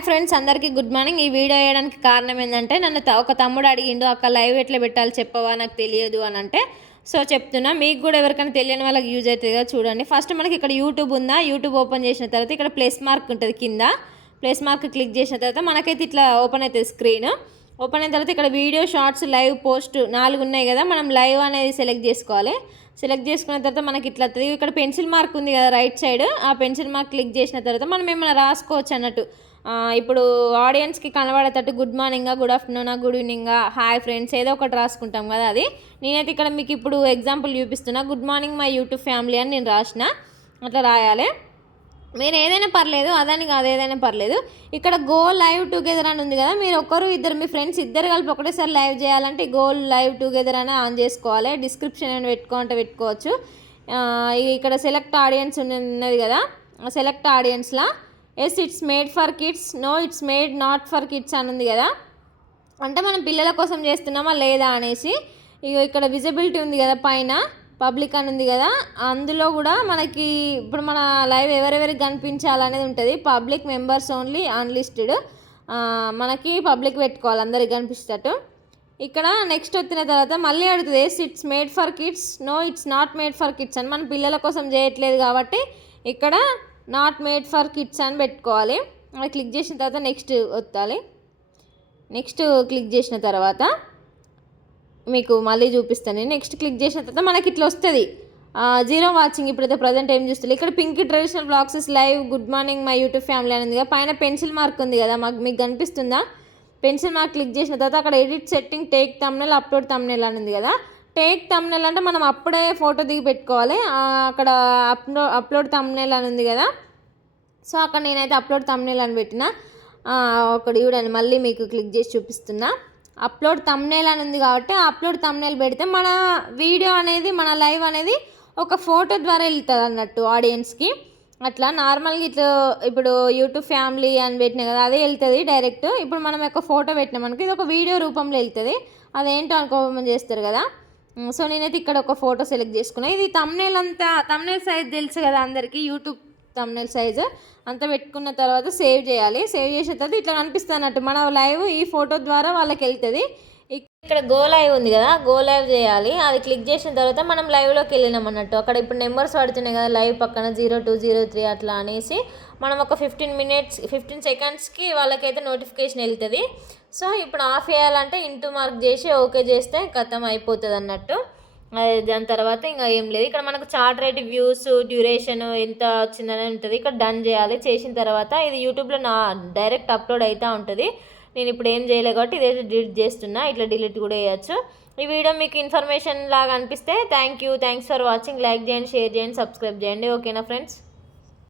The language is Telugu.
హాయ్ ఫ్రెండ్స్, అందరికీ గుడ్ మార్నింగ్. ఈ వీడియో వేయడానికి కారణం ఏంటంటే నన్ను ఒక తమ్ముడు అడిగిండు, అక్క లైవ్ ఎట్లా పెట్టాలి చెప్పవా, నాకు తెలియదు అని అంటే సో చెప్తున్నా. మీకు కూడా ఎవరికైనా తెలియని వాళ్ళకి యూజ్ అవుతుంది కదా. చూడండి, ఫస్ట్ మనకి ఇక్కడ యూట్యూబ్ ఉందా, యూట్యూబ్ ఓపెన్ చేసిన తర్వాత ఇక్కడ ప్లస్ మార్క్ ఉంటుంది, కింద ప్లస్ మార్క్ క్లిక్ చేసిన తర్వాత మనకైతే ఇట్లా ఓపెన్ అవుతుంది స్క్రీన్. ఓపెన్ అయిన తర్వాత ఇక్కడ వీడియో, షార్ట్స్, లైవ్, పోస్ట్ 4 ఉన్నాయి కదా. మనం లైవ్ అనేది సెలెక్ట్ చేసుకోవాలి. సెలెక్ట్ చేసుకున్న తర్వాత మనకి ఇట్లా వస్తుంది. ఇక్కడ పెన్సిల్ మార్క్ ఉంది కదా రైట్ సైడ్, ఆ పెన్సిల్ మార్క్ క్లిక్ చేసిన తర్వాత మనం ఏమైనా రాసుకోవచ్చు అన్నట్టు. ఇప్పుడు ఆడియన్స్కి కనబడేటట్టు గుడ్ మార్నింగా, గుడ్ ఆఫ్టర్నూనా, గుడ్ ఈవినింగా, హాయ్ ఫ్రెండ్స్ ఏదో ఒకటి రాసుకుంటాం కదా. అది నేనైతే ఇక్కడ మీకు ఇప్పుడు ఎగ్జాంపుల్ చూపిస్తున్నా. Good morning my YouTube family అని నేను రాసిన. అట్లా రాయాలి. మీరు ఏదైనా పర్లేదు, అదని కాదు, ఏదైనా పర్లేదు. ఇక్కడ గో లైవ్ టుగెదర్ అని ఉంది కదా. మీరు ఇద్దరు మీ ఫ్రెండ్స్ ఇద్దరు కలిపి ఒకటేసారి లైవ్ చేయాలంటే గో లైవ్ టుగెదర్ అని ఆన్ చేసుకోవాలి. డిస్క్రిప్షన్ అని పెట్టుకోవచ్చు. ఇక్కడ సెలెక్ట్ ఆడియన్స్ ఉన్నది కదా, సెలెక్ట్ ఆడియన్స్లా yes it's made for kids, no it's made not for kids అని ఉంది కదా. అంటే మనం పిల్లల కోసం చేస్తున్నామా లేదా అనేసి. ఇక్కడ విజిబిలిటీ ఉంది కదా పైన, పబ్లిక్ అని ఉంది కదా, అందులో కూడా మనకి ఇప్పుడు మన లైవ్ ఎవరెవరికి కనిపించాలనేది ఉంటుంది. Public, members only, unlisted. మనకి పబ్లిక్ పెట్టుకోవాలి, అందరికి కనిపించేటట్టు. ఇక్కడ నెక్స్ట్ వచ్చిన తర్వాత మళ్ళీ అడుగుతుంది yes it's made for kids, no it's not made for kids అని. మనం పిల్లల కోసం చేయట్లేదు కాబట్టి ఇక్కడ నాట్ మేడ్ ఫర్ కిడ్స్ అని పెట్టుకోవాలి. అది క్లిక్ చేసిన తర్వాత నెక్స్ట్ వత్తాలి. నెక్స్ట్ క్లిక్ చేసిన తర్వాత మీకు మళ్ళీ చూపిస్తాను. నెక్స్ట్ క్లిక్ చేసిన తర్వాత మనకి ఇట్లా వస్తుంది 0 వాచింగ్. ఇప్పుడైతే ప్రజెంట్ ఏం చూస్తుంది. ఇక్కడ pink traditional blogs live good morning my YouTube family అని ఉంది కదా. పైన పెన్సిల్ మార్క్ ఉంది కదా, మీకు కనిపిస్తుందా? పెన్సిల్ మార్క్ క్లిక్ చేసిన తర్వాత అక్కడ edit setting, take thumbnail, upload thumbnail అని ఉంది కదా. టేక్ థంబ్నెయిల్ అంటే మనం అప్పుడే ఫోటో దిగి పెట్టుకోవాలి. అక్కడ అప్లోడ్ థంబ్నెయిల్ అని ఉంది కదా. సో అక్కడ నేనైతే అప్లోడ్ థంబ్నెయిల్ అని పెట్టిన. ఒకటి చూడండి, మళ్ళీ మీకు క్లిక్ చేసి చూపిస్తున్నా. అప్లోడ్ థంబ్నెయిల్ అని ఉంది కాబట్టి అప్లోడ్ థంబ్నెయిల్ పెడితే మన వీడియో అనేది, మన లైవ్ అనేది ఒక ఫోటో ద్వారా వెళ్తుంది అన్నట్టు ఆడియన్స్కి. అట్లా నార్మల్గా ఇట్లా ఇప్పుడు యూట్యూబ్ ఫ్యామిలీ అని పెట్టినా కదా, అదే వెళ్తుంది డైరెక్ట్. ఇప్పుడు మనం ఒక ఫోటో పెట్టినా మనకి ఇది ఒక వీడియో రూపంలో వెళ్తుంది. అదేంటో అనుకోమని చేస్తారు కదా. సో నేనైతే ఇక్కడ ఒక ఫోటో సెలెక్ట్ చేసుకున్నాను. ఇది తమ్నెయిల్ సైజ్ తెలుసు కదా అందరికీ, యూట్యూబ్ తమ్నెయిల్ సైజు అంతా పెట్టుకున్న తర్వాత సేవ్ చేయాలి. సేవ్ చేసిన తర్వాత ఇట్లా కనిపిస్తుంది అన్నట్టు మన లైవ్ ఈ ఫోటో ద్వారా వాళ్ళకి వెళ్తుంది. ఇక్కడ గో లైవ్ ఉంది కదా, గో లైవ్ చేయాలి. అది క్లిక్ చేసిన తర్వాత మనం లైవ్లోకి వెళ్ళినాం అన్నట్టు. అక్కడ ఇప్పుడు నెంబర్స్ పడుతున్నాయి కదా లైవ్ పక్కన 02, 03 అట్లా అనేసి మనం ఒక 15 సెకండ్స్కి వాళ్ళకైతే నోటిఫికేషన్ వెళ్తుంది. సో ఇప్పుడు ఆఫ్ చేయాలంటే ఇంటూ మార్క్ చేసి ఓకే చేస్తే ఖతం అయిపోతుంది అన్నట్టు. దాని తర్వాత ఇంకా ఏం లేదు. ఇక్కడ మనకు చార్ట్ రేట్, వ్యూస్, డ్యూరేషన్ ఎంత వచ్చిందని ఉంటుంది. ఇక్కడ డన్ చేయాలి. చేసిన తర్వాత ఇది యూట్యూబ్లో డైరెక్ట్ అప్లోడ్ అవుతూ ఉంటుంది. నేను ఇప్పుడు ఏం చేయలేదు కాబట్టి ఇదైతే డిలీట్ చేస్తున్నా. ఇట్లా డిలీట్ కూడా చేయొచ్చు. ఈ వీడియో మీకు ఇన్ఫర్మేషన్ లాగా అనిపిస్తే థ్యాంక్స్ ఫర్ వాచింగ్. లైక్ చేయండి, షేర్ చేయండి, సబ్స్క్రైబ్ చేయండి. ఓకేనా ఫ్రెండ్స్?